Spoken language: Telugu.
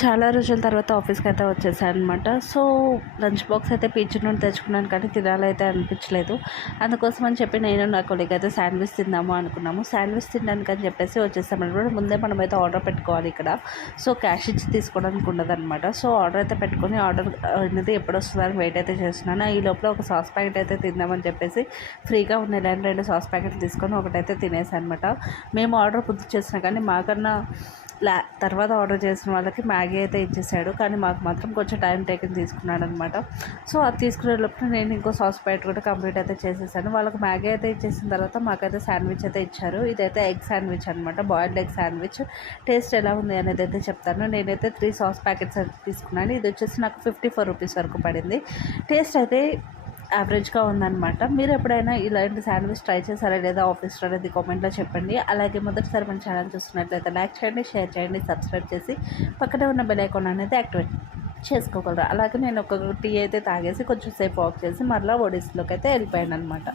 చాలా రోజుల తర్వాత ఆఫీస్కి అయితే వచ్చేసాను అనమాట. సో లంచ్ బాక్స్ అయితే పీచు నుండి తెచ్చుకున్నాను, కానీ తినాలైతే అనిపించలేదు. అందుకోసం అని చెప్పి నేను నా కొలీగ్ అయితే శాండ్విచ్ తిందాము అనుకున్నాము. శాండ్విచ్ తినడానికి అని చెప్పేసి వచ్చేసామన్నమాట. ముందే మనమైతే ఆర్డర్ పెట్టుకోవాలి ఇక్కడ. సో క్యాష్ ఇచ్చి తీసుకోవడానికి ఉండదన్నమాట. సో ఆర్డర్ అయితే పెట్టుకొని ఆర్డర్ అనేది ఎప్పుడు వస్తుందని వెయిట్ అయితే చేస్తున్నాను. ఈ లోపల ఒక సాస్ ప్యాకెట్ అయితే తిందామని చెప్పేసి ఫ్రీగా ఉన్న 2 సాస్ ప్యాకెట్లు తీసుకొని ఒకటైతే తినేసాను అనమాట. మేము ఆర్డర్ పూర్తి చేసినా కానీ మాకన్నా తర్వాత ఆర్డర్ చేసిన వాళ్ళకి మ్యాగీ అయితే ఇచ్చేసాడు, కానీ మాకు మాత్రం కొంచెం టైం టేకింగ్ తీసుకున్నాడు అనమాట. సో అది తీసుకునే లోపల నేను ఇంకో సాస్ ప్యాకెట్ కూడా కంప్లీట్ అయితే చేసేసాను. వాళ్ళకి మ్యాగీ అయితే ఇచ్చేసిన తర్వాత మాకైతే శాండ్విచ్ అయితే ఇచ్చారు. ఇదైతే ఎగ్ శాండ్విచ్ అనమాట, బాయిల్డ్ ఎగ్ శాండ్విచ్. టేస్ట్ ఎలా ఉంది అనేది అయితే చెప్తాను. నేనైతే 3 సాస్ ప్యాకెట్స్ అయితే తీసుకున్నాను. ఇది వచ్చేసి నాకు 54 రూపీస్ వరకు పడింది. టేస్ట్ అయితే యావరేజ్గా ఉందన్నమాట. మీరు ఎప్పుడైనా ఇలాంటి శాండ్విచ్ ట్రై చేశారా లేదా ఆఫీస్లో అనేది కామెంట్లో చెప్పండి. అలాగే మొదటిసారి మన ఛానల్ చూస్తున్నట్లయితే లైక్ చేయండి, షేర్ చేయండి, సబ్స్క్రైబ్ చేసి పక్కనే ఉన్న బెల్ ఐకాన్ అనేది యాక్టివేట్ చేసుకోగలరు. అలాగే నేను ఒక టీ అయితే తాగేసి కొంచెం సేపు వాక్ చేసి మరలా ఒడిస్లోకి అయితే వెళ్ళిపోయాను అనమాట.